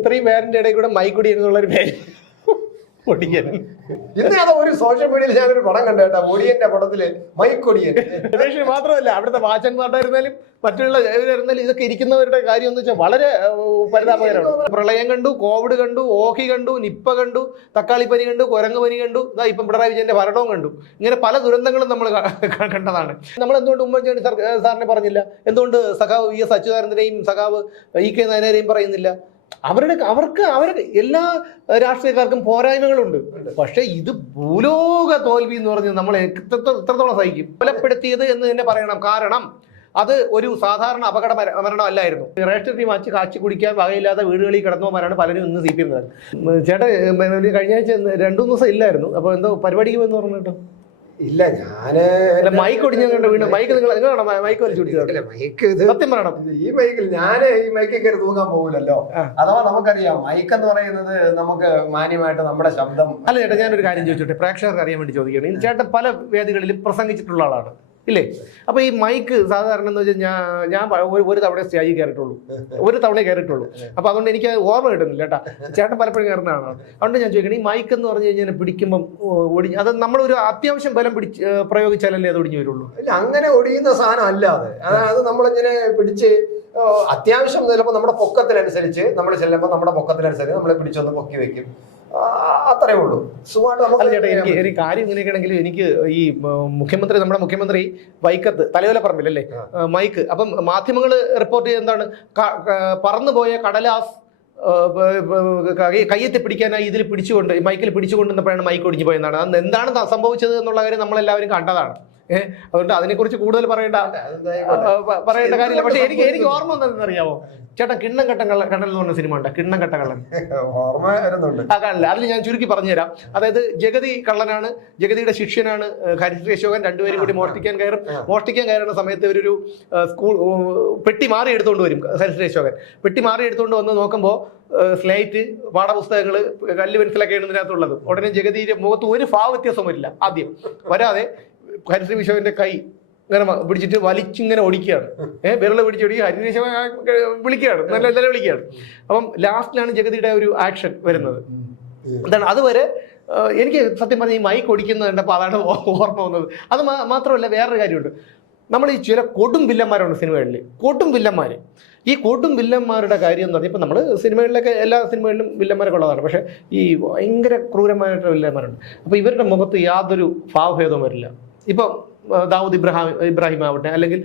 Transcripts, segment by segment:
ഇത്രയും പേരിന്റെ ഇടയിൽ കൂടെ മൈക്കുടി എന്നുള്ള ഒരു പേര് ഒടിയൻ. ഇന്ന് അത് ഒരു സോഷ്യൽ മീഡിയയിൽ ഞാനൊരു പടം കണ്ടു കേട്ടോ ഒടിയന്റെ പടത്തിൽ മൈക്കൊടിയൻ സുരേഷ് മാത്രമല്ല അവിടുത്തെ വാച്ചന്മാരുണ്ടായിരുന്നാലും മറ്റുള്ള ജൈവരായിരുന്നാലും ഇതൊക്കെ ഇരിക്കുന്നവരുടെ കാര്യം എന്ന് വെച്ചാൽ വളരെ പരിതാപകരമാണ്. പ്രളയം കണ്ടു കോവിഡ് കണ്ടു ഓഹി കണ്ടു നിപ്പ കണ്ടു തക്കാളി പനി കണ്ടു കുരങ്ങ് പനി കണ്ടു ഇതാ ഇപ്പം പിണറായി വിജയന്റെ ഭരണവും കണ്ടു. ഇങ്ങനെ പല ദുരന്തങ്ങളും നമ്മൾ കണ്ടതാണ്. നമ്മൾ എന്തുകൊണ്ട് ഉമ്മൻചാണ്ടി സാറിനെ പറഞ്ഞില്ല? എന്തുകൊണ്ട് സഖാവ് വി എസ് അച്യുതാനന്ദനെയും സഖാവ് ഇ കെ നയനരെയും പറയുന്നില്ല? അവരുടെ അവർക്ക് അവരുടെ എല്ലാ രാഷ്ട്രീയക്കാർക്കും പോരായ്മകളുണ്ട്. പക്ഷേ ഇത് ഭൂലോക തോൽവി എന്ന് പറഞ്ഞ് നമ്മൾ എത്രത്തോളം സഹിക്കും? കൊലപ്പെടുത്തിയത് എന്ന് തന്നെ പറയണം. കാരണം അത് ഒരു സാധാരണ അപകട മരണം അല്ലായിരുന്നു റേഷൻ ടീം മാച്ച് കാച്ചി കുടിക്കാൻ വകയില്ലാതെ വീടുകളിൽ കിടന്നവന്മാരാണ് പലരും ഇന്ന് സി പി എം ചേട്ടാ കഴിഞ്ഞ ആഴ്ച രണ്ടു മൂന്ന് ദിവസം ഇല്ലായിരുന്നു. അപ്പോൾ എന്തോ പരിപാടിക്ക് പറഞ്ഞു പറഞ്ഞിട്ടോ? ഇല്ല ഞാൻ മൈക്ക് ഒടിഞ്ഞ വീണ്ടും വീണ്. മൈക്ക് നിങ്ങൾ നിങ്ങൾ മൈക്ക് വലിച്ചു മൈക്ക് സത്യം പറയണം. ഈ മൈക്കിൽ ഞാൻ ഈ മൈക്കിൽ കയറി തൂങ്ങാൻ പോകില്ലല്ലോ അഥവാ നമുക്കറിയാം മൈക്ക് എന്ന് പറയുന്നത് നമുക്ക് മാന്യമായിട്ട് നമ്മുടെ ശബ്ദം അല്ല ചേട്ടാ ഞാനൊരു കാര്യം ചോദിച്ചോട്ടെ? പ്രേക്ഷകർക്ക് അറിയാൻ വേണ്ടി ചോദിക്കുകയാണ്. ചേട്ടൻ പല വേദികളിലും പ്രസംഗിച്ചിട്ടുള്ള ആളാണ്. ഇല്ലേ? അപ്പൊ ഈ മൈക്ക് സാധാരണ എന്ന് വെച്ചാൽ ഞാൻ ഞാൻ ഒരു- തവണ സ്റ്റേജിൽ കയറിയിട്ടുള്ളൂ ഒരു തവണ കയറിയിട്ടുള്ളൂ അപ്പൊ അതുകൊണ്ട് എനിക്ക് ഓർമ്മ കിട്ടുന്നില്ല കേട്ടാ. ചേട്ടൻ പലപ്പോഴും കയറുന്നതാണ് അതുകൊണ്ട് ഞാൻ ചോദിക്കണം ഈ മൈക്ക് എന്ന് പറഞ്ഞു കഴിഞ്ഞാൽ പിടിക്കുമ്പം ഒടിഞ്ഞ് അത് നമ്മളൊരു അത്യാവശ്യം ബലം പിടിച്ച് പ്രയോഗിച്ചാലല്ലേ അത് ഒടിഞ്ഞു വരുള്ളൂ? അല്ല അങ്ങനെ ഒടിയുന്ന സാധനം അല്ല അത് അതായത് നമ്മളിങ്ങനെ പിടിച്ച് അത്യാവശ്യം ചിലപ്പോൾ നമ്മുടെ പൊക്കത്തിനനുസരിച്ച് നമ്മൾ ചെല്ലുമ്പോൾ നമ്മുടെ പൊക്കത്തിനനുസരിച്ച് നമ്മളെ പിടിച്ചൊന്ന് പൊക്കി വെക്കും. അത്രേ ഉള്ളൂ. സുഖമായിട്ട് ചേട്ടാ എനിക്ക് ഒരു കാര്യം ഇങ്ങനെയൊക്കെയാണെങ്കിൽ എനിക്ക് ഈ മുഖ്യമന്ത്രി നമ്മുടെ മുഖ്യമന്ത്രി വൈക്കത്ത് തലയോല പറമ്പിലല്ലേ? ആ. ആ, മൈക്ക്. അപ്പം മാധ്യമങ്ങൾ റിപ്പോർട്ട് ചെയ്ത് എന്താണ്? പറന്നുപോയ കടലാസ് കയ്യെത്തി പിടിക്കാനായി ഇതിൽ പിടിച്ചുകൊണ്ട് മൈക്കിൽ പിടിച്ചുകൊണ്ടിരുന്നപ്പോഴാണ് മൈക്ക് ഒടിഞ്ഞു പോയെന്നാണ്. അത് എന്താണ് സംഭവിച്ചത് എന്നുള്ള കാര്യം നമ്മളെല്ലാവരും കണ്ടതാണ്. അതുകൊണ്ട് അതിനെക്കുറിച്ച് കൂടുതൽ പറയേണ്ട പറയേണ്ട കാര്യമില്ല. പക്ഷെ എനിക്ക് എനിക്ക് ഓർമ്മ വന്നതെന്ന് അറിയാമോ ചേട്ടാ കിണ്ണം കട്ടൻ കടൽ എന്ന് പറഞ്ഞ സിനിമ ഉണ്ട്? കിണ്ണം കട്ട കള്ളൻ ആ കാണില്ല അതിൽ ഞാൻ ചുരുക്കി പറഞ്ഞുതരാം. അതായത് ജഗതി കള്ളനാണ് ജഗതിയുടെ ശിഷ്യനാണ് ഹരിശ്രീ അശോകൻ രണ്ടുപേരും കൂടി മോഷ്ടിക്കാൻ കയറും. മോഷ്ടിക്കാൻ കയറുന്ന സമയത്ത് ഇവരൊരു സ്കൂൾ പെട്ടി മാറി എടുത്തുകൊണ്ട് വരും ഹരിശ്രീ അശോകൻ. പെട്ടി മാറി എടുത്തുകൊണ്ട് വന്ന് നോക്കുമ്പോൾ സ്ലൈറ്റ് പാഠപുസ്തകങ്ങൾ കല്ല് പെൻസിലൊക്കെ ഇതിനകത്തുള്ളത്. ഉടനെ ജഗതിയുടെ മുഖത്ത് ഒരു ഭാവ വ്യത്യാസം വരില്ല ആദ്യം. വരാതെ ഹരിശ്രീ വിശ്വന്റെ കൈ ഇങ്ങനെ പിടിച്ചിട്ട് വലിച്ചിങ്ങനെ ഓടിക്കുകയാണ്. ഏഹ് വിരള പിടിച്ചോടി. ഓടിക്കുക ആ, വിളിക്കുകയാണ്. നല്ല നല്ല വിളിക്കുകയാണ്. അപ്പം ലാസ്റ്റിലാണ് ജഗതിയുടെ ഒരു ആക്ഷൻ വരുന്നത്. എന്താണ് അതുവരെ എനിക്ക് സത്യം പറഞ്ഞ ഈ മൈക്ക് ഓടിക്കുന്നത് കണ്ടപ്പോൾ അതാണ് ഓർമ്മ വന്നത്. അത് മാത്രമല്ല വേറൊരു കാര്യമുണ്ട്. നമ്മൾ ഈ ചില കൊടും വില്ലന്മാരാണ് സിനിമകളിൽ കൊടും വില്ലന്മാർ ഈ കൊടും വില്ലന്മാരുടെ കാര്യം എന്ന് പറഞ്ഞാൽ ഇപ്പം നമ്മൾ സിനിമകളിലൊക്കെ എല്ലാ സിനിമകളിലും വില്ലന്മാരൊക്കെ ഉള്ളതാണ്. പക്ഷേ ഈ ഭയങ്കര ക്രൂരമായിട്ടുള്ള വില്ലന്മാരുണ്ട്. അപ്പോൾ ഇവരുടെ മുഖത്ത് യാതൊരു ഭാവഭേദവും വരില്ല. ഇപ്പം ദാവൂദ് ഇബ്രാഹിം ഇബ്രാഹിം ആവട്ടെ അല്ലെങ്കിൽ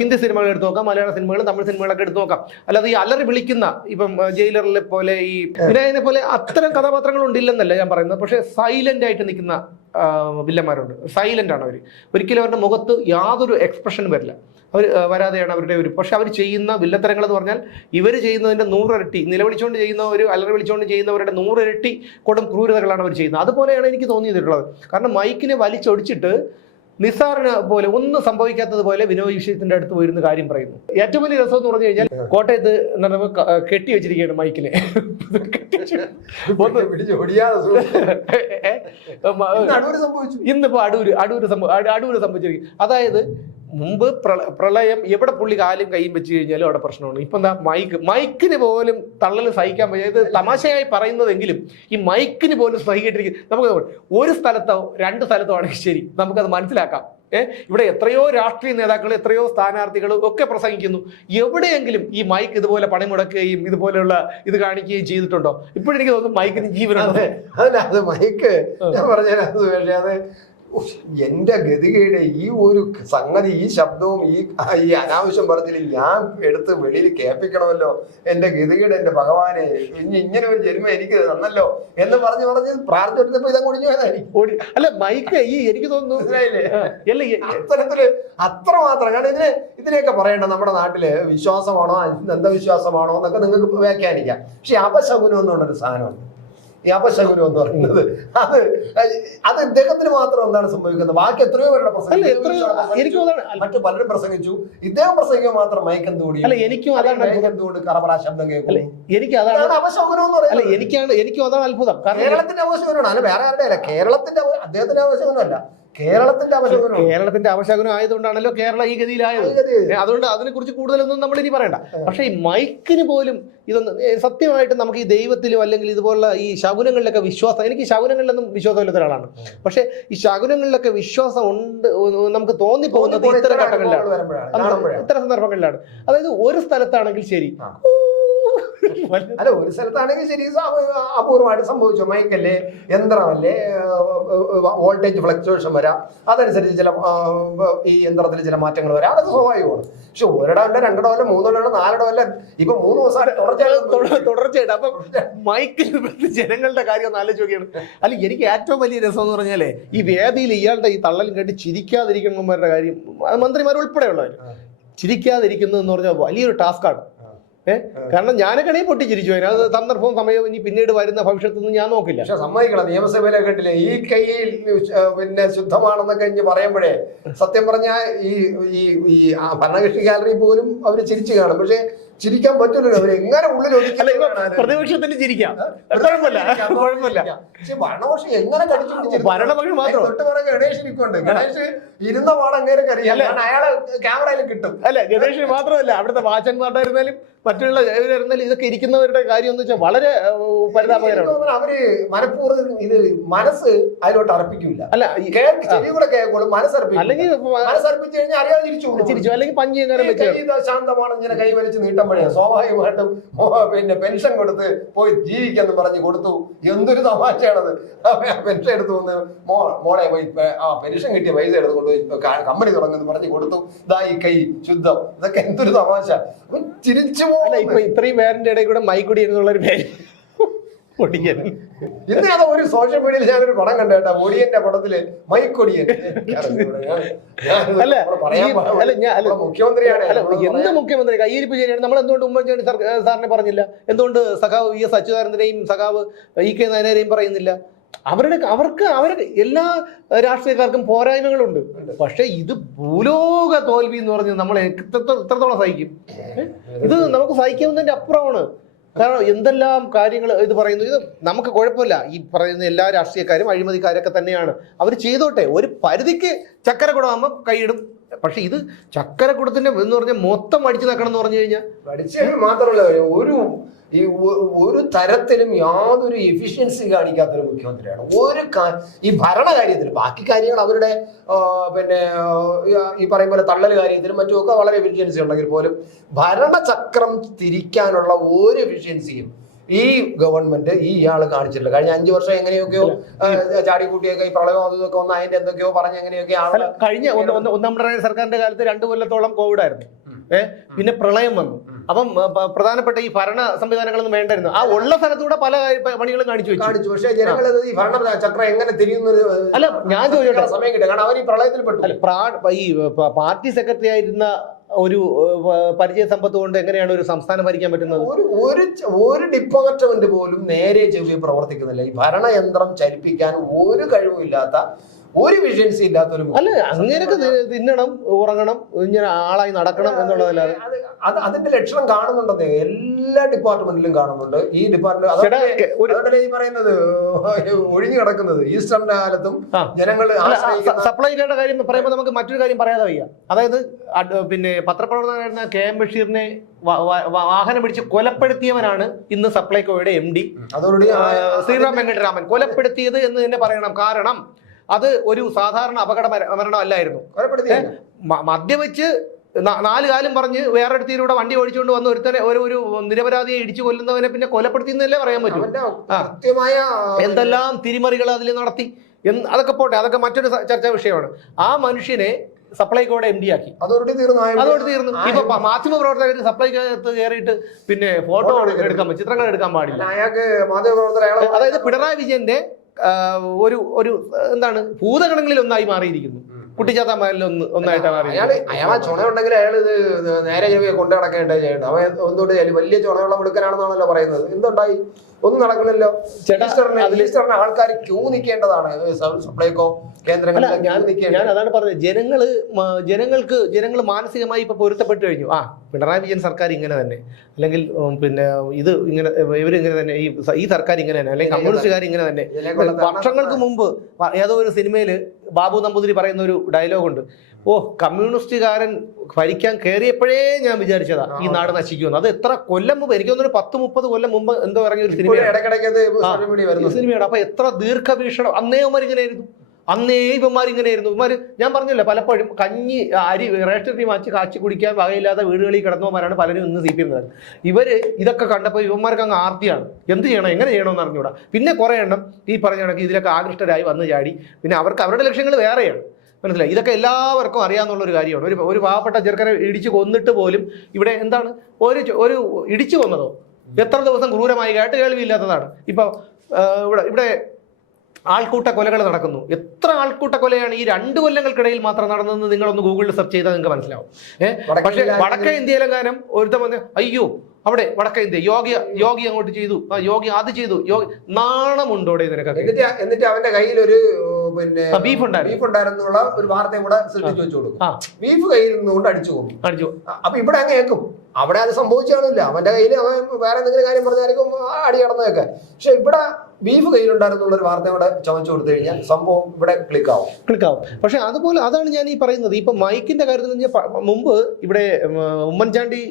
ഹിന്ദി സിനിമകൾ എടുത്ത് നോക്കാം മലയാള സിനിമകൾ തമിഴ് സിനിമകളൊക്കെ എടുത്ത് നോക്കാം. അല്ലാതെ ഈ അലറി വിളിക്കുന്ന ഇപ്പം ജയിലറിലെ പോലെ ഈ വിനായകനെ പോലെ അത്തരം കഥാപാത്രങ്ങൾ ഉണ്ടില്ലെന്നല്ല ഞാൻ പറയുന്നത്. പക്ഷേ സൈലന്റ് ആയിട്ട് നിൽക്കുന്ന വില്ലന്മാരുണ്ട്. സൈലന്റ് ആണ് അവർ ഒരിക്കലും അവരുടെ മുഖത്ത് യാതൊരു എക്സ്പ്രഷനും വരില്ല. അവർ വരാതെയാണ് അവരുടെ ഒരു പക്ഷെ അവർ ചെയ്യുന്ന വില്ലത്തരങ്ങൾ എന്ന് പറഞ്ഞാൽ ഇവർ ചെയ്യുന്നതിന്റെ നൂറിരട്ടി നിലവിളിച്ചുകൊണ്ട് ചെയ്യുന്ന ഒരു അലറി വിളിച്ചുകൊണ്ട് ചെയ്യുന്നവരുടെ നൂറിരട്ടി കൊടും ക്രൂരതകളാണ് അവർ ചെയ്യുന്നത്. അതുപോലെയാണ് എനിക്ക് തോന്നിയിട്ടുള്ളത് കാരണം മൈക്കിനെ വലിച്ചൊടിച്ചിട്ട് നിസാറിന് പോലെ ഒന്നും സംഭവിക്കാത്തതുപോലെ വിനോയ് വിഷയത്തിന്റെ അടുത്ത് പോയിരുന്ന കാര്യം പറയുന്നു ഏറ്റവും വലിയ രസം എന്ന് പറഞ്ഞു കഴിഞ്ഞാൽ കോട്ടയത്ത് കെട്ടി വെച്ചിരിക്കുകയാണ് മൈക്കിനെ ഇന്നിപ്പോ അടൂര് അടൂര് സംഭവം അടൂര് സംഭവിച്ചിരിക്കും അതായത് മുമ്പ് പ്രള- പ്രളയം എവിടെ പുള്ളി കാലും കൈയും വെച്ച് കഴിഞ്ഞാലും അവിടെ പ്രശ്നമാണ്. ഇപ്പൊ എന്താ മൈക്ക് മൈക്കിന് പോലും തള്ളൽ സഹിക്കാൻ പറ്റിയത് തമാശയായി പറയുന്നതെങ്കിലും ഈ മൈക്കിന് പോലും സഹിക്കേണ്ടിരിക്കും നമുക്ക് ഒരു സ്ഥലത്തോ രണ്ട് സ്ഥലത്തോ ആണെങ്കിൽ ശരി നമുക്കത് മനസ്സിലാക്കാം. ഏഹ് ഇവിടെ എത്രയോ രാഷ്ട്രീയ നേതാക്കൾ എത്രയോ സ്ഥാനാർത്ഥികൾ ഒക്കെ പ്രസംഗിക്കുന്നു. എവിടെയെങ്കിലും ഈ മൈക്ക് ഇതുപോലെ പണി മുടക്കുകയും ഇതുപോലെയുള്ള ഇത് കാണിക്കുകയും ചെയ്തിട്ടുണ്ടോ? ഇപ്പോഴെനിക്ക് തോന്നുന്നു മൈക്കിന് ജീവനാണ് അതെ. അതല്ല അത് മൈക്ക്. ഞാൻ പറഞ്ഞത് അത് എന്റെ ഗതികയുടെ ഈ ഒരു സംഗതി ഈ ശബ്ദവും ഈ ഈ അനാവശ്യം പറഞ്ഞില്ല ഞാൻ എടുത്ത് വെളിയിൽ കേൾപ്പിക്കണമല്ലോ. എന്റെ ഗതികയുടെ എന്റെ ഭഗവാനെ ഇനി ഇങ്ങനെ ഒരു ജന്മം എനിക്ക് തന്നല്ലോ എന്ന് പറഞ്ഞു പറഞ്ഞ് പ്രാർത്ഥിച്ചെടുത്തപ്പോ ഇതങ്ങ് ഒടിഞ്ഞു പോയതായി അല്ല മൈക്ക് ഈ എനിക്ക് തോന്നുന്നു. അത്തരത്തിൽ അത്ര മാത്രം കാരണം ഇതിനെ ഇതിനെയൊക്കെ പറയണ്ട നമ്മുടെ നാട്ടിൽ വിശ്വാസമാണോ അന്ധവിശ്വാസമാണോ എന്നൊക്കെ നിങ്ങൾക്ക് വ്യാഖ്യാനിക്കാം. പക്ഷെ അപശകുനം എന്നുള്ളൊരു സാധനമുണ്ട്. ഈ അപശകുനം എന്ന് പറയുന്നത്. അത് അത് ഇദ്ദേഹത്തിന് മാത്രം എന്താണ് സംഭവിക്കുന്നത്? ബാക്കി എത്രയോ പേരുടെ പ്രസംഗം മറ്റു പലരും പ്രസംഗിച്ചു. ഇദ്ദേഹം പ്രസംഗിക്കുക മാത്രം അല്ല എനിക്കും അതാണ് എന്തുകൊണ്ട് കറപറ ശബ്ദം കേൾക്കും എനിക്ക് അതാണ് അപശകുനം എന്ന് അല്ല പറയുന്നത് എനിക്കാണ് എനിക്കും അതാണ് അത്ഭുതം. കേരളത്തിന്റെ ആവശ്യമാണ് അല്ല വേറെ ആരുടെ അല്ല. കേരളത്തിന്റെ അദ്ദേഹത്തിന്റെ ആവശ്യമൊന്നുമല്ല കേരളത്തിന്റെ അവശകുനം കേരളത്തിന്റെ അവശകനം ആയതുകൊണ്ടാണല്ലോ കേരളം ഈ ഗതിയിലായത്. അതുകൊണ്ട് അതിനെ കുറിച്ച് കൂടുതലൊന്നും നമ്മൾ ഇനി പറയണ്ട. പക്ഷേ ഈ മൈക്കിന് പോലും ഇതൊന്നും സത്യമായിട്ട് നമുക്ക് ഈ ദൈവത്തിലും അല്ലെങ്കിൽ ഇതുപോലുള്ള ഈ ശകുനങ്ങളിലൊക്കെ വിശ്വാസം എനിക്ക് ശകുനങ്ങളിലൊന്നും വിശ്വാസമില്ലാത്ത ഒരാളാണ്. പക്ഷേ ഈ ശകുനങ്ങളിലൊക്കെ വിശ്വാസം ഉണ്ട് നമുക്ക് തോന്നിപ്പോകുന്നത് ഇത്തരം ഘട്ടങ്ങളിലാണ്. ഇത്തരം സന്ദർഭങ്ങളിലാണ്. അതായത് ഒരു സ്ഥലത്താണെങ്കിൽ ശരി. അല്ല ഒരു സ്ഥലത്താണെങ്കിൽ ശരി അപൂർവമായിട്ട് സംഭവിച്ചു. മൈക്കല്ലേ യന്ത്രമല്ലേ വോൾട്ടേജ് ഫ്ലക്ച്വേഷൻ വരാം അതനുസരിച്ച് ചില ഈ യന്ത്രത്തിൽ ചില മാറ്റങ്ങൾ വരാം അതൊക്കെ സ്വാഭാവികമാണ്. പക്ഷെ ഒരിടമല്ല രണ്ടിടമല്ല മൂന്നിടമല്ല അല്ല മൂന്നിടം അല്ല നാലിടം അല്ല ഇപ്പൊ മൂന്ന് തുടർച്ചയായിട്ട് തുട- തുടർച്ചയായിട്ട്. അപ്പൊ മൈക്കിൽ ജനങ്ങളുടെ കാര്യം ഒന്ന് ആലോചിച്ച് നോക്കിയാണ്. അല്ല എനിക്ക് ഏറ്റവും വലിയ രസം എന്ന് പറഞ്ഞാലേ ഈ വേദിയിൽ ഇയാളുടെ ഈ തള്ളൽ കേട്ട് ചിരിക്കാതിരിക്കുന്നവരുടെ കാര്യം മന്ത്രിമാർ ഉൾപ്പെടെയുള്ളവർ ചിരിക്കാതിരിക്കുന്നതെന്ന് പറഞ്ഞാൽ വലിയൊരു ടാസ്ക്കാണ്. ഏഹ് കാരണം ഞാനൊക്കെ പൊട്ടി പൊട്ടിച്ചിരിച്ചു. അതിന് അത് സന്ദർഭവും സമയവും ഇനി പിന്നീട് വരുന്ന ഭവിഷ്യത്തൊന്നും ഞാൻ നോക്കില്ല. പക്ഷെ സമ്മതിക്കണം. നിയമസഭയിലെ കണ്ടില്ലേ ഈ കൈയിൽ പിന്നെ ശുദ്ധമാണെന്നൊക്കെ ഇനി പറയുമ്പോഴേ സത്യം പറഞ്ഞാൽ ഈ ഈ ഭരണകക്ഷി ഗാലറി പോലും അവർ ചിരിച്ചു കാണും. പക്ഷെ ചിരിക്കാൻ പറ്റില്ല അവർ എങ്ങനെ ഉള്ളിൽ? പ്രതിപക്ഷത്തിന് ചിരിക്കാം. കുഴപ്പമില്ല. കുഴപ്പമില്ല. ഭരണപക്ഷം എങ്ങനെ കടിച്ചു? ഭരണപക്ഷം മാത്രം. തൊട്ട് പുറകെ ഗണേഷ് ഇരിക്കുന്നുണ്ട് ഗണേഷ് ഇരുന്ന പാട് അങ്ങനെ അറിയാം. അയാളെ ക്യാമറയിൽ കിട്ടും. അല്ല ഗണേഷ് മാത്രമല്ല അവിടുത്തെ വാച്ചന്മാരുടെ ആയിരുന്നാലും മറ്റുള്ള ഇവരായിരുന്നാലും ഇതൊക്കെ ഇരിക്കുന്നവരുടെ കാര്യം എന്ന് വെച്ചാൽ വളരെ പരിതാപകരമാണ്. അവർ മനഃപൂർവം ഇത് മനസ്സ് അതിലോട്ട് അർപ്പിക്കില്ല അല്ല ഈ- കേൾക്ക് ചെവി കൂടെ കേൾക്കുള്ളൂ മനസ്സർപ്പിക്കും അല്ലെങ്കിൽ മനസ്സർപ്പിച്ചു കഴിഞ്ഞാൽ അറിയാതെ തിരിച്ചു തിരിച്ചു അല്ലെങ്കിൽ പഞ്ചി എങ്ങനെ ശാന്തമാണ് ഇങ്ങനെ കൈ വലിച്ച് നീട്ടുമ്പോഴേ സ്വാഭാവികമായിട്ടും പിന്നെ പെൻഷൻ കൊടുത്ത് പോയി ജീവിക്കെന്ന് പറഞ്ഞ് കൊടുത്തു. എന്തൊരു തമാശയാണത്. പെൻഷൻ എടുത്തു വന്ന് മോ മോളെ പോയി ആ പെൻഷൻ കിട്ടിയ പൈസ എടുത്ത് കൊണ്ട് കമ്പനി തുടങ്ങുന്നു പറഞ്ഞു കൊടുത്തു. ഇതാ ഈ കൈ ശുദ്ധം. ഇതൊക്കെ എന്തൊരു തമാശ ചിരിച്ചു അല്ല ഇപ്പൊ ഇത്രയും പേരിന്റെ ഇടയിൽ കൂടെ മൈക്കുടി എന്നുള്ള ഒരു പേര് പൊടിക്കൻ ഇന്ന് അത് ഒരു സോഷ്യൽ മീഡിയയിൽ ഞാനൊരു പടം കണ്ടേട്ടാ. ഒടിയന്റെ പടത്തിൽ മൈക്കൊടിയൻ അല്ല, മുഖ്യമന്ത്രിയാണ്. അല്ല എന്ത് മുഖ്യമന്ത്രി? കയ്യിരിപ്പ് ശരിയാണ്. നമ്മൾ എന്തുകൊണ്ട് ഉമ്മൻചാണ്ടി സാറിനെ പറഞ്ഞില്ല? എന്തുകൊണ്ട് സഖാവ് വി എസ് അച്യുതാനന്ദനെയും സഖാവ് ഇ കെ നയനരെയും പറയുന്നില്ല? അവരുടെ അവർക്ക് അവരുടെ എല്ലാ രാഷ്ട്രീയക്കാർക്കും പോരായ്മകളുണ്ട്. പക്ഷെ ഇത് ഭൂലോക തോൽവി എന്ന് പറഞ്ഞ് നമ്മൾ എത്രത്തോളം സഹിക്കും? ഇത് നമുക്ക് സഹിക്കുന്നതിന്റെ അപ്പുറമാണ്. കാരണം എന്തെല്ലാം കാര്യങ്ങൾ ഇത് പറയുന്നു? ഇത് നമുക്ക് കുഴപ്പമില്ല. ഈ പറയുന്ന എല്ലാ രാഷ്ട്രീയക്കാരും അഴിമതിക്കാരൊക്കെ തന്നെയാണ്. അവർ ചെയ്തോട്ടെ. ഒരു പരിധിക്ക് ചക്കര കുടമാകുമ്പോൾ കൈയിടും. പക്ഷെ ഇത് ചക്കരക്കൂടത്തിന്റെ എന്ന് പറഞ്ഞാൽ മൊത്തം അടിച്ചു നിൽക്കണം എന്ന് പറഞ്ഞു കഴിഞ്ഞാൽ? അടിച്ചു മാത്രമല്ല ഒരു ഈ ഒരു തരത്തിലും യാതൊരു എഫിഷ്യൻസി കാണിക്കാത്ത ഒരു മുഖ്യമന്ത്രിയാണ്. ഒരു ഈ ഭരണകാര്യത്തിൽ ബാക്കി കാര്യങ്ങൾ അവരുടെ പിന്നെ ഈ പറയും പോലെ തള്ളൽ കാര്യത്തിലും മറ്റുമൊക്കെ വളരെ എഫിഷ്യൻസി ഉണ്ടെങ്കിൽ പോലും ഭരണചക്രം തിരിക്കാനുള്ള ഒരു എഫിഷ്യൻസിയും ഈ ഗവൺമെന്റ് ഈ ഇയാൾ കാണിച്ചിട്ടില്ല. കഴിഞ്ഞ അഞ്ചു വർഷം എങ്ങനെയൊക്കെയോ ചാടിക്കൂട്ടിയൊക്കെ ഈ പ്രളയം അതും ഇതൊക്കെ ഒന്ന് അതിന്റെ എന്തൊക്കെയോ പറഞ്ഞ് എങ്ങനെയൊക്കെ കഴിഞ്ഞ ഒന്ന് പിണറായി സർക്കാരിന്റെ കാലത്ത് രണ്ടു കൊല്ലത്തോളം കോവിഡ് ആയിരുന്നു. ഏഹ് പിന്നെ പ്രളയം വന്നു. അപ്പം പ്രധാനപ്പെട്ട ഈ ഭരണ സംവിധാനങ്ങളൊന്നും വേണ്ടായിരുന്നു. ആ ഉള്ള സ്ഥലത്തൂടെ പല പണികളും കാണിച്ചു വെച്ചു. കാണിച്ചു. പക്ഷേ ജനങ്ങൾ ഈ ഭരണ ചക്രം എങ്ങനെ തിരിയുന്നൊരു അല്ല ഞാൻ ചോദിച്ചോട്ടെ സമയം കിട്ടുക കാരണം അവർ ഈ പ്രളയത്തിൽ പെട്ടു. അല്ല ഈ പാർട്ടി സെക്രട്ടറി ആയിരുന്ന ഒരു പരിചയ സമ്പത്ത് കൊണ്ട് എങ്ങനെയാണ് ഒരു സംസ്ഥാനം ഭരിക്കാൻ പറ്റുന്നത്? ഒരു ഒരു ഒരു ഡിപ്പാർട്ട്മെന്റ് പോലും നേരെ ചെവി പ്രവർത്തിക്കുന്നില്ല. ഈ ഭരണയന്ത്രം ചലിപ്പിക്കാൻ ഒരു കഴിവുമില്ലാത്ത ഒരു വിഷൻസി ഇല്ലാത്ത ഒരു അല്ല അങ്ങനെയൊക്കെ തിന്നണം ഉറങ്ങണം ഇങ്ങനെ ആളായി നടക്കണം എന്നുള്ളതല്ലാതെ. അത് അത് അതിന്റെ ലക്ഷണം കാണുന്നുണ്ടെന്നേ. എല്ലാ ഡിപ്പാർട്ട്മെന്റിലും കാണുന്നുണ്ട്. ഈ ഡിപ്പാർട്ട്മെന്റ് അതുകൊണ്ടല്ലേ ഈ പറയുന്നത്? ഒഴിഞ്ഞു കിടക്കുന്നത്. ഈസ്റ്ററിന്റെ കാലത്തും ജനങ്ങൾ സപ്ലൈയുടെ കാര്യം പറയുമ്പോൾ നമുക്ക് മറ്റൊരു കാര്യം പറയാതെ വയ്യ. അതായത് പിന്നെ പത്രപ്രവർത്തകനായിരുന്ന കെ എം ബഷീറിനെ വാഹനം പിടിച്ച് കൊലപ്പെടുത്തിയവനാണ് ഇന്ന് സപ്ലൈകോയുടെ എം ഡി. ശ്രീറാം വെങ്കട്ടരാമൻ. കൊലപ്പെടുത്തിയത് എന്ന് തന്നെ പറയണം. കാരണം അത് ഒരു സാധാരണ അപകട മര- മരണമല്ലായിരുന്നു. മദ്യവെച്ച് നാല് കാലം പറഞ്ഞ് വേറെ അടുത്തിലൂടെ വണ്ടി ഓടിച്ചുകൊണ്ട് വന്ന ഒരുത്തനെ ഒരു ഒരു നിരപരാധിയെ ഇടിച്ചു കൊല്ലുന്നവനെ പിന്നെ കൊലപ്പെടുത്തി എന്നല്ലേ പറയാൻ പറ്റൂ. എന്തെല്ലാം തിരിമറികൾ അതിൽ നടത്തി? അതൊക്കെ പോട്ടെ അതൊക്കെ മറ്റൊരു ചർച്ചാ വിഷയമാണ്. ആ മനുഷ്യനെ സപ്ലൈകോടെ എം ഡി ആക്കി. തീർന്നു. അതോട് തീർന്നു. ഇപ്പൊ മാധ്യമ പ്രവർത്തകർ സപ്ലൈക്കകത്ത് കയറിയിട്ട് പിന്നെ ഫോട്ടോ എടുക്കാൻ ചിത്രങ്ങൾ എടുക്കാൻ പാടില്ല. അതായത് പിണറായി വിജയന്റെ ഒരു ഒരു എന്താണ് ഭൂതഗണങ്ങളിൽ ഒന്നായി മാറിയിരിക്കുന്നു. ഒന്ന് ഒന്നായിട്ട് അയാൾ ചുണയുണ്ടെങ്കിൽ അയാൾ ഇത് നേരെ കൊണ്ടു നടക്കേണ്ടത് ചെയ്യേണ്ടത് അവൻ ഒന്നുകൊണ്ട് വലിയ ചുണയുള്ള മിടുക്കനാണെന്നാണല്ലോ പറയുന്നത്. എന്തുണ്ടായി? ഒന്നും നടക്കണല്ലോ ആൾക്കാർ ക്യൂ നിൽക്കേണ്ടതാണ് സപ്ലൈകോ അല്ല കേന്ദ്രങ്ങളിൽ ഞാൻ അതാണ് പറഞ്ഞത്. ജനങ്ങൾ ജനങ്ങൾക്ക് ജനങ്ങൾ മാനസികമായി ഇപ്പൊ പൊരുത്തപ്പെട്ടു കഴിഞ്ഞു. ആ പിണറായി വിജയൻ സർക്കാർ ഇങ്ങനെ തന്നെ. അല്ലെങ്കിൽ പിന്നെ ഇത് ഇങ്ങനെ ഇവർ ഇങ്ങനെ തന്നെ. ഈ ഈ സർക്കാർ ഇങ്ങനെ തന്നെ. അല്ലെങ്കിൽ കമ്മ്യൂണിസ്റ്റുകാർ ഇങ്ങനെ തന്നെ. വർഷങ്ങൾക്ക് മുമ്പ് ഏതോ ഒരു സിനിമയിൽ ബാബു നമ്പൂതിരി പറയുന്ന ഒരു ഡയലോഗുണ്ട്. ഓ കമ്മ്യൂണിസ്റ്റുകാരൻ ഭരിക്കാൻ കയറിയപ്പോഴേ ഞാൻ വിചാരിച്ചതാ ഈ നാട് നശിക്കുമെന്ന്. അത് എത്ര കൊല്ലം മുമ്പ് എനിക്ക് തോന്നുന്നു ഒരു പത്ത് മുപ്പത് കൊല്ലം മുമ്പ് എന്തോ ഇറങ്ങിയ ഒരു സിനിമയാണ്. സിനിമയാണ്. അപ്പൊ എത്ര ദീർഘവീക്ഷണം. അന്നേ ഇവന്മാർ ഇങ്ങനെയായിരുന്നു അന്നേ ഇവന്മാർ ഇങ്ങനെയായിരുന്നു ഇവന്മാർ ഞാൻ പറഞ്ഞില്ല പലപ്പോഴും കഞ്ഞി അരി റേഷൻ അരി മാച്ച് കാച്ചി കുടിക്കാൻ വകയില്ലാതെ വീടുകളിൽ കിടന്നവന്മാരാണ് പലരും ഇന്ന് സി പി എം ഇവർ ഇതൊക്കെ കണ്ടപ്പോൾ ഇവന്മാർക്ക് അങ്ങ് ആർത്തിയാണ്. എന്ത് ചെയ്യണം എങ്ങനെ ചെയ്യണമെന്ന് അറിഞ്ഞൂടാ പിന്നെ കുറേ എണ്ണം ഈ പറഞ്ഞ കണക്ക് ഇതിലൊക്കെ ആകൃഷ്ടരായി വന്ന് ചാടി. പിന്നെ അവർക്ക് അവരുടെ ലക്ഷ്യങ്ങൾ വേറെയാണ്. മനസ്സിലായി? ഇതൊക്കെ എല്ലാവർക്കും അറിയാവുന്ന ഒരു കാര്യമാണ്. ഒരു ഒരു പാവപ്പെട്ട ചെറുക്കനെ ഇടിച്ച് കൊന്നിട്ട് പോലും ഇവിടെ എന്താണ്? ഒരു ഒരു ഇടിച്ചു കൊന്നതോ? എത്ര ദിവസം ക്രൂരമായി കേട്ട് കേൾവിയില്ലാത്തതാണ്. ഇപ്പൊ ഇവിടെ ഇവിടെ ആൾക്കൂട്ട കൊലകൾ നടക്കുന്നു. എത്ര ആൾക്കൂട്ട കൊലയാണ് ഈ രണ്ട് കൊല്ലങ്ങൾക്കിടയിൽ മാത്രം നടന്നതെന്ന് നിങ്ങളൊന്ന് ഗൂഗിളിൽ സെർച്ച് ചെയ്താൽ നിങ്ങൾക്ക് മനസ്സിലാവും. ഏഹ് വടക്കേ പക്ഷേ വടക്കേ ഇന്ത്യയിലെങ്ങാനും ഒരുത്തം വന്ന് അയ്യോ അവിടെ വടക്കേ ഇന്ത്യ യോഗി യോഗി അങ്ങോട്ട് ചെയ്തു. ആ യോഗി അത് ചെയ്തു. യോഗി നാണമുണ്ടോടെ നിനക്കൊക്കെ എന്നിട്ട് എന്നിട്ട് അവന്റെ കയ്യിൽ ഒരു പിന്നെ ബീഫ് ഉണ്ടായിരുന്നു. ബീഫ് ഉണ്ടായിരുന്നുള്ള ഒരു വാർത്ത കൂടെ സൃഷ്ടിച്ചു വെച്ചു കൊടുക്കും ബീഫ് കയ്യിൽ നിന്നുകൊണ്ട് അടിച്ചു പോകും. അടിച്ചു അപ്പൊ ഇവിടെ അങ്ങ് കേൾക്കും അവിടെ അത് സംഭവിച്ചാണില്ല അവന്റെ കയ്യിൽ അവൻ വേറെ എന്തെങ്കിലും കാര്യം പറഞ്ഞായിരിക്കും അടി കടന്നതൊക്കെ. പക്ഷെ ഇവിടെ ബീഫ് കയ്യിലുണ്ടായിരുന്നുള്ള ഒരു വാർത്ത കൂടെ ചമച്ചു കൊടുത്തു കഴിഞ്ഞാൽ സംഭവം ഇവിടെ ക്ലിക്ക് ആവും ക്ലിക്കാവും. പക്ഷെ അതുപോലെ അതാണ് ഞാൻ ഈ പറയുന്നത്. ഇപ്പൊ മൈക്കിന്റെ കാര്യത്തിൽ മുമ്പ് ഇവിടെ ഉമ്മൻചാണ്ടി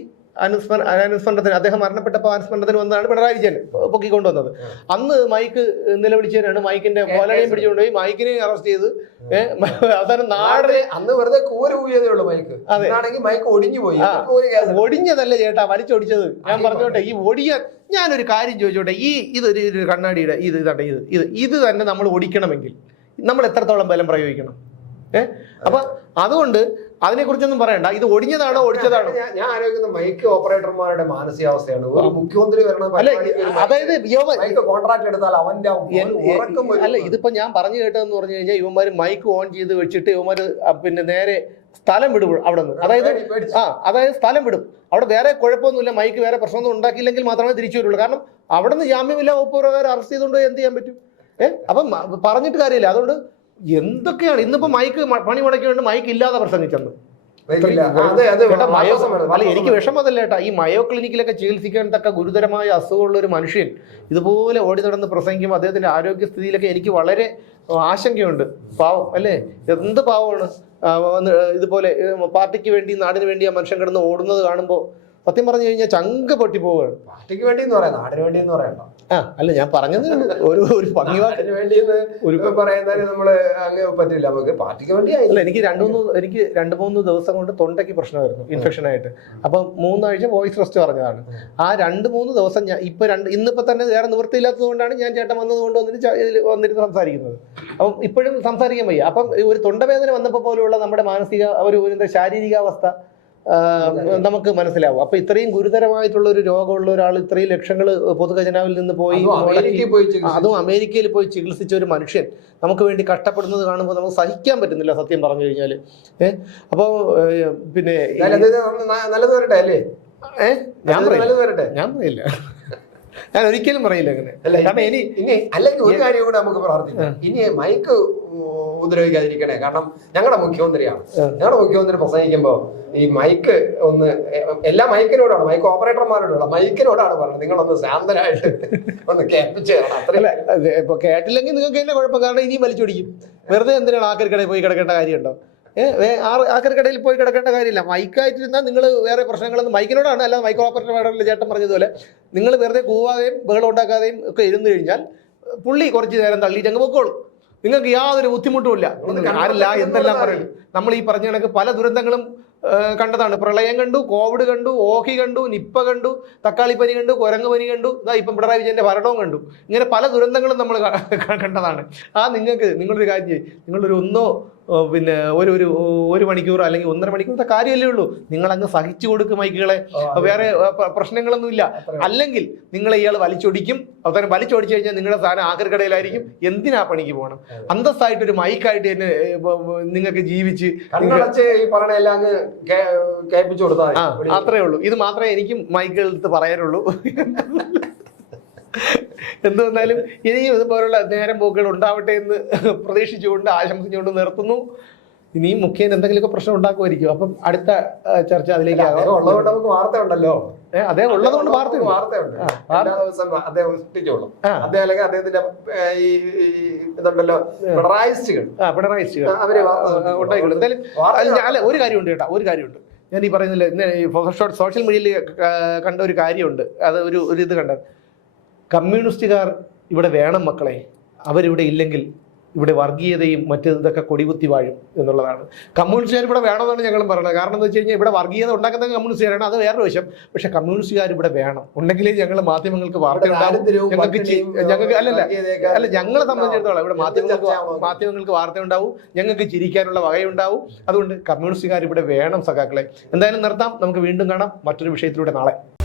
അനുസ്മര അനുസ്മരണത്തിന് അദ്ദേഹം മരണപ്പെട്ടപ്പോൾ അനുസ്മരണത്തിന് വന്നതാണ് പിണറായി വിജയൻ പൊക്കിക്കൊണ്ടുവന്നത്. അന്ന് മൈക്ക് നിലവിളിച്ചതിനാണ് മൈക്കിന്റെ പോലനെയും പിടിച്ചുകൊണ്ടുപോയി മൈക്കിനെ അറസ്റ്റ് ചെയ്ത് അവസാനം നാടനെ അന്ന് വെറുതെ കൂര് കൂയതേ ഉള്ളൂ മൈക്ക്. മൈക്ക് ഒടിഞ്ഞു പോയി. ഒടിഞ്ഞതല്ല ചേട്ടാ വലിച്ചൊടിച്ചത്. ഞാൻ പറഞ്ഞോട്ടെ ഈ ഒടിയാൻ ഞാനൊരു കാര്യം ചോദിച്ചോട്ടെ ഈ ഇതൊരു കണ്ണാടിയുടെ ഇത് ഇതാട്ടെ ഇത് ഇത് ഇത് തന്നെ നമ്മൾ ഒടിക്കണമെങ്കിൽ നമ്മൾ എത്രത്തോളം ബലം പ്രയോഗിക്കണം? ഏഹ് അപ്പൊ അതുകൊണ്ട് അതിനെക്കുറിച്ചൊന്നും പറയണ്ട. ഇത് ഒടിഞ്ഞതാണോ ഒടിച്ചതാണോ? ഞാൻ- ആലോചിക്കുന്ന മൈക്ക് ഓപ്പറേറ്റർമാരുടെ മാനസികാവസ്ഥയാണ്. ഒരു മുഖ്യമന്ത്രി വരണ അതായത് കോൺട്രാക്ട് എടുത്താൽ അവന്റെ. അല്ല ഇതിപ്പോ ഞാൻ പറഞ്ഞു കേട്ടതെന്ന് പറഞ്ഞു കഴിഞ്ഞാൽ ഇവന്മാര് മൈക്ക് ഓൺ ചെയ്ത് വെച്ചിട്ട് ഇവന്മാര് പിന്നെ നേരെ സ്ഥലം വിടും അവിടെ നിന്ന് അതായത് ആ അതായത് സ്ഥലം വിടും. അവിടെ വേറെ കുഴപ്പമൊന്നുമില്ല മൈക്ക് വേറെ പ്രശ്നമൊന്നും ഉണ്ടാക്കിയില്ലെങ്കിൽ മാത്രമേ തിരിച്ചു വരുള്ളൂ. കാരണം അവിടെ നിന്ന് ജാമ്യമില്ല വകുപ്പ് പ്രകാരം അറസ്റ്റ് ചെയ്തുകൊണ്ട് എന്ത് ചെയ്യാൻ പറ്റും? ഏഹ് അപ്പം പറഞ്ഞിട്ട് കാര്യമില്ല. അതുകൊണ്ട് എന്തൊക്കെയാണ്? ഇന്നിപ്പോ മൈക്ക് പണി വേണ്ടി മൈക്ക് ഇല്ലാതെ പ്രസംഗിച്ചെന്ന്. മയോ അല്ല എനിക്ക് വിഷമതല്ല ഏട്ടാ ഈ മയോ ക്ലിനിക്കിലൊക്കെ ചികിത്സിക്കാൻ തക്ക ഗുരുതരമായ അസുഖമുള്ള ഒരു മനുഷ്യൻ ഇതുപോലെ ഓടി നടന്ന് പ്രസംഗിക്കുമ്പോൾ അദ്ദേഹത്തിന്റെ ആരോഗ്യസ്ഥിതിയിലൊക്കെ എനിക്ക് വളരെ ആശങ്കയുണ്ട്. പാവം അല്ലേ? എന്ത് പാവമാണ്? ഇതുപോലെ പാർട്ടിക്ക് വേണ്ടി നാടിന് വേണ്ടി ആ മനുഷ്യൻ കിടന്ന് ഓടുന്നത് കാണുമ്പോൾ സത്യം പറഞ്ഞു കഴിഞ്ഞാൽ ചങ്ക് പൊട്ടി പോവുകയാണ്. പാർട്ടിക്ക് വേണ്ടി എന്ന് പറയാം നാടിന് വേണ്ടി എന്ന് പറയണ്ട? ആ അല്ല ഞാൻ പറഞ്ഞത് ഒരു ഒരു ഭംഗി വാക്ക്. നാടിന് വേണ്ടി ഒരു പറയുന്നതിന് നമ്മൾ അങ്ങ് പറ്റില്ല. നമുക്ക് പാർട്ടിക്ക് വേണ്ടി അല്ല എനിക്ക് രണ്ടു മൂന്ന് എനിക്ക് രണ്ട് മൂന്ന് ദിവസം കൊണ്ട് തൊണ്ടയ്ക്ക് പ്രശ്നമായിരുന്നു ഇൻഫെക്ഷൻ ആയിട്ട് അപ്പം മൂന്നാഴ്ച വോയിസ് റെസ്റ്റ് പറഞ്ഞതാണ്. ആ രണ്ട് മൂന്ന് ദിവസം ഞാൻ ഇപ്പൊ രണ്ട് ഇന്നിപ്പോ തന്നെ വേറെ നിവൃത്തിയില്ലാത്തത് കൊണ്ടാണ് ഞാൻ ചേട്ടൻ വന്നത് കൊണ്ട് വന്നിട്ട് വന്നിട്ട് സംസാരിക്കുന്നത്. അപ്പം ഇപ്പോഴും സംസാരിക്കാൻ വയ്യ. അപ്പം ഒരു തൊണ്ടവേദന വന്നപ്പോൾ പോലുള്ള നമ്മുടെ മാനസിക ഒരു ശാരീരികാവസ്ഥ നമുക്ക് മനസ്സിലാവും. അപ്പൊ ഇത്രയും ഗുരുതരമായിട്ടുള്ള ഒരു രോഗമുള്ള ഒരാൾ ഇത്രയും ലക്ഷങ്ങൾ പൊതുഖജനാവിൽ നിന്ന് പോയി അതും അമേരിക്കയിൽ പോയി ചികിത്സിച്ചു. ഒരു മനുഷ്യൻ നമുക്ക് വേണ്ടി കഷ്ടപ്പെടുന്നത് കാണുമ്പോൾ നമുക്ക് സഹിക്കാൻ പറ്റുന്നില്ല സത്യം പറഞ്ഞു കഴിഞ്ഞാൽ ഏഹ് അപ്പോൾ പിന്നെ നല്ലത് വരട്ടെ അല്ലേ? ഞാൻ പറയില്ല. ഞാൻ പറയില്ല. ഞാൻ ഒരിക്കലും പറയില്ല അങ്ങനെ. അല്ല കാരണം ഇനി ഇനി അല്ലെങ്കിൽ ഒരു കാര്യം കൂടെ നമുക്ക് പ്രാർത്ഥിക്കാം. ഇനി മൈക്ക് ഉപദ്രവിക്കാതിരിക്കണേ. കാരണം ഞങ്ങളുടെ മുഖ്യമന്ത്രിയാണ്. ഞങ്ങളുടെ മുഖ്യമന്ത്രി പ്രസംഗിക്കുമ്പോൾ ഈ മൈക്ക് ഒന്ന് എല്ലാ മൈക്കിനോടാണ് മൈക്ക് ഓപ്പറേറ്റർമാരോടുള്ള മൈക്കിനോടാണ് പറഞ്ഞത്. നിങ്ങളൊന്ന് ശാന്തനായിട്ട് ഒന്ന് കേൾപ്പിച്ച് തരണം. അത്രയും അല്ല അത് ഇപ്പൊ കേട്ടില്ലെങ്കിൽ നിങ്ങൾക്ക് തന്നെ കുഴപ്പം. കാരണം ഇനിയും വലിച്ചുപിടിക്കും വെറുതെ എന്തിനാണ് ആക്കരിക്കടയിൽ പോയി കിടക്കേണ്ട കാര്യമുണ്ടോ? ആക്കരിക്കടയിൽ പോയി കിടക്കേണ്ട കാര്യമില്ല. മൈക്കായിട്ടിരുന്നാൽ നിങ്ങൾ വേറെ പ്രശ്നങ്ങളൊന്നും മൈക്കിനോടാണ്. അല്ലാതെ മൈക്രോ ഓപ്പറേറ്റർ ചേട്ടൻ പറഞ്ഞതുപോലെ നിങ്ങൾ വെറുതെ കൂവാതെയും ബഹളം ഉണ്ടാക്കാതെയും ഒക്കെ ഇരുന്നു കഴിഞ്ഞാൽ പുള്ളി കുറച്ച് നേരം തള്ളിയിട്ട് അങ്ങ് പൊക്കോളും. നിങ്ങൾക്ക് യാതൊരു ബുദ്ധിമുട്ടുമില്ല ആരില്ല എന്തെല്ലാം പറയുന്നു നമ്മൾ ഈ പറഞ്ഞ കണക്ക് പല ദുരന്തങ്ങളും കണ്ടതാണ്. പ്രളയം കണ്ടു കോവിഡ് കണ്ടു ഓഹി കണ്ടു നിപ്പ കണ്ടു തക്കാളിപ്പനി കണ്ടു കുരങ്ങ് പനി കണ്ടു ഇതാ ഇപ്പം പിണറായി വിജയന്റെ ഭരണവും കണ്ടു. ഇങ്ങനെ പല ദുരന്തങ്ങളും നമ്മൾ കണ്ടതാണ്. ആ നിങ്ങൾക്ക് നിങ്ങളൊരു കാര്യം ചെയ്യും. നിങ്ങളൊരു ഒന്നോ പിന്നെ ഒരു ഒരു ഒരു മണിക്കൂർ അല്ലെങ്കിൽ ഒന്നര മണിക്കൂറത്തെ കാര്യമല്ലേ ഉള്ളൂ. നിങ്ങൾ അങ്ങ് സഹിച്ചു കൊടുക്കും മൈക്കുകളെ. വേറെ പ്രശ്നങ്ങളൊന്നും ഇല്ല. പ്രശ്നങ്ങളൊന്നുമില്ല അല്ലെങ്കിൽ നിങ്ങൾ ഇയാൾ വലിച്ചൊടിക്കും. അവസാനം വലിച്ചൊടിച്ചു കഴിഞ്ഞാൽ നിങ്ങളുടെ സാധനം ആക്രിക്കടയിലായിരിക്കും എന്തിനാ പണിക്ക് പോകണം അന്തസ്സായിട്ട് ഒരു മൈക്കായിട്ട് തന്നെ നിങ്ങൾക്ക് ജീവിച്ച് അത്രേ ഉള്ളൂ. ഇത് മാത്രമേ എനിക്കും മൈക്കുകളടുത്ത് പറയാനുള്ളൂ. എന്ത് വന്നാലും ഇനിയും ഇതുപോലുള്ള നേരം പോക്കുകൾ ഉണ്ടാവട്ടെ എന്ന് പ്രതീക്ഷിച്ചുകൊണ്ട് ആശംസിച്ചുകൊണ്ട് നിർത്തുന്നു. ഇനിയും മുഖ്യൻ എന്തെങ്കിലുമൊക്കെ പ്രശ്നം ഉണ്ടാക്കുമായിരിക്കും. അപ്പം അടുത്ത ചർച്ച അതിലേക്ക് ഉള്ളതുകൊണ്ട് നമുക്ക് വാർത്ത ഉണ്ടല്ലോ ഉള്ളതുകൊണ്ട് വാർത്ത വാർത്തയുണ്ട്. എല്ലാ ദിവസവും അദ്ദേഹം സൃഷ്ടിച്ചോളും. ആ. അദ്ദേഹം അല്ലെങ്കിൽ അദ്ദേഹത്തിന്റെ ഈ ഇതുണ്ടല്ലോ പിണറായിസ്റ്റുകൾ. അവർ ഉണ്ടായിക്കോളും. എന്തായാലും അല്ല, ഒരു കാര്യമുണ്ട് കേട്ടോ ഒരു കാര്യമുണ്ട്. ഞാൻ ഈ പറയുന്നില്ല ഇന്ന് ഈ ഫോട്ടോ സോഷ്യൽ മീഡിയയിൽ കണ്ട ഒരു കാര്യമുണ്ട്. അത് ഒരു ഒരു ഇത് കണ്ടത്. കമ്മ്യൂണിസ്റ്റുകാർ ഇവിടെ വേണം മക്കളെ. അവരിവിടെ ഇല്ലെങ്കിൽ ഇവിടെ വർഗീയതയും മറ്റു ഇതൊക്കെ കൊടികുത്തി വാഴും എന്നുള്ളതാണ്. കമ്മ്യൂണിസ്റ്റുകാർ ഇവിടെ വേണമെന്നാണ് ഞങ്ങളും പറയുന്നത്. കാരണം എന്ന് വെച്ച് കഴിഞ്ഞാൽ ഇവിടെ വർഗീയത ഉണ്ടാക്കുന്ന കമ്മ്യൂണിസ്റ്റുകാരാണ്. അത് വേറൊരു വശം. പക്ഷെ കമ്മ്യൂണിസ്റ്റുകാർ ഇവിടെ വേണം. ഉണ്ടെങ്കിലേ ഞങ്ങൾ മാധ്യമങ്ങൾക്ക് വാർത്ത ഉണ്ടാവും ഞങ്ങൾക്ക് ഞങ്ങൾക്ക് അല്ലല്ല അല്ല. ഞങ്ങളെ സംബന്ധിച്ചിടത്തോളം ഇവിടെ മാധ്യമങ്ങൾക്ക് മാധ്യമങ്ങൾക്ക് വാർത്ത ഉണ്ടാവും. ഞങ്ങൾക്ക് ചിരിക്കാനുള്ള വകയുണ്ടാവും. അതുകൊണ്ട് കമ്മ്യൂണിസ്റ്റുകാർ ഇവിടെ വേണം സഖാക്കളെ. എന്തായാലും നിർത്താം. നമുക്ക് വീണ്ടും കാണാം. മറ്റൊരു വിഷയത്തിലൂടെ നാളെ.